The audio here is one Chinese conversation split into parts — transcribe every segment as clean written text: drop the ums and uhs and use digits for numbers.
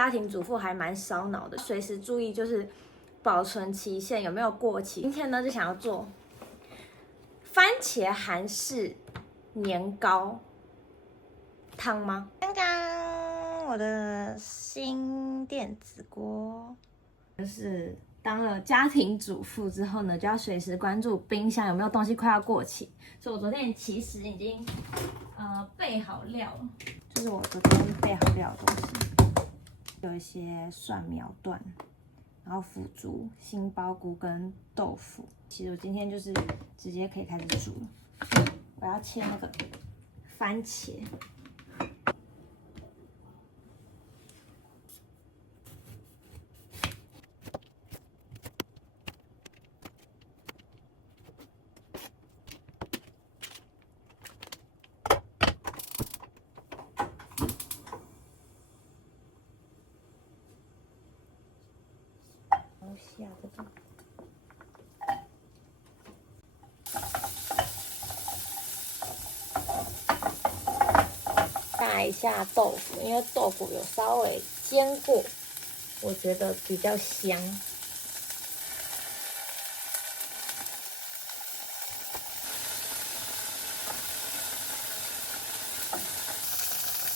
家庭主妇还蛮烧脑的，随时注意就是保存期限有没有过期。今天呢就想要做番茄韩式年糕汤吗？刚刚我的新电子锅就是当了家庭主妇之后呢，就要随时关注冰箱有没有东西快要过期。所以我昨天其实已经备好料了，就是我昨天备好料的东西，有一些蒜苗段，然后腐竹、杏鲍菇跟豆腐。其实我今天就是直接可以开始煮了。我要切那个番茄。下这个，下一下豆腐，因为豆腐有稍微煎过，我觉得比较香。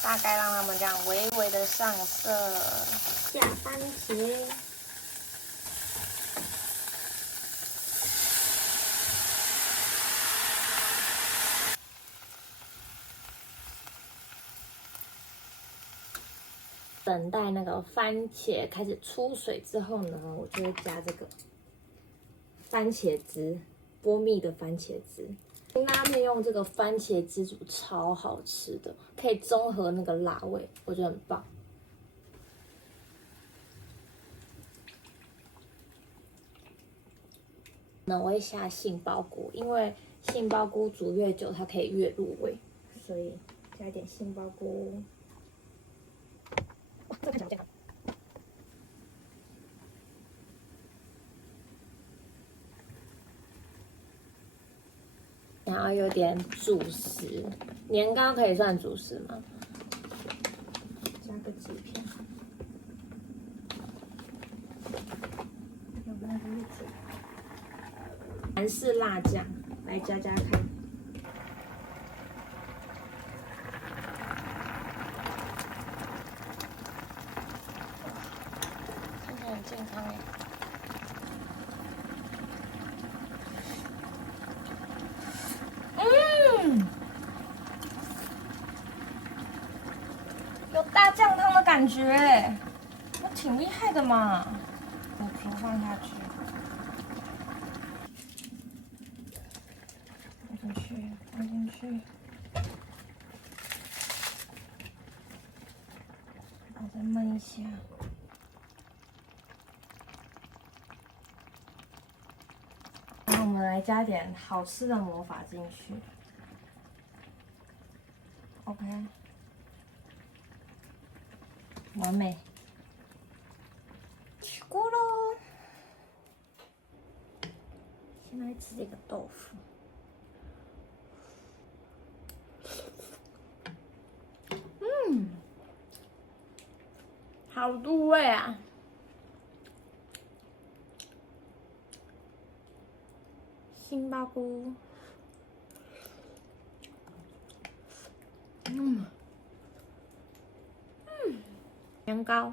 大概让它们这样微微的上色，下番茄。等待那个番茄开始出水之后呢，我就会加这个番茄汁，波蜜的番茄汁。辛拉面用这个番茄汁煮超好吃的，可以中和那个辣味，我觉得很棒。那我会下杏鲍菇，因为杏鲍菇煮越久，它可以越入味，所以加一点杏鲍菇。哇，这个看起来好健康。然后有点主食，年糕可以算主食吗？加个几片，有那个叶子。韩式辣酱，来加加看。看起来很健康耶。有大酱汤的感觉，那挺厉害的嘛。我煮放下去，放进去，然后再焖一下。然后我们来加点好吃的魔法进去。OK。完美，起锅喽！先来吃这个豆腐，好入味啊！杏鲍菇，年糕。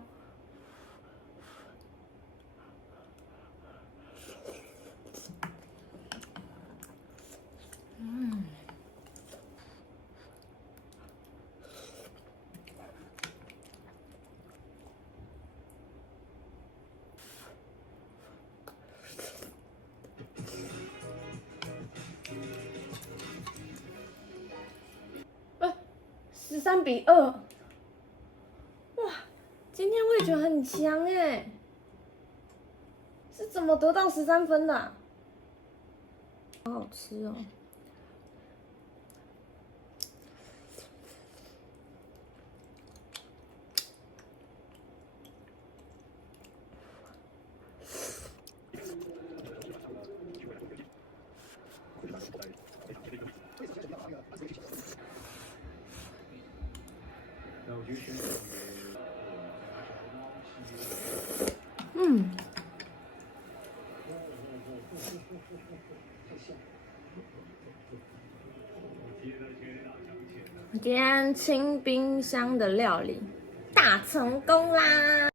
13:2，哇，今天味觉很强哎，是怎么得到13分的啊？好好吃哦。今天清冰箱的料理大成功啦！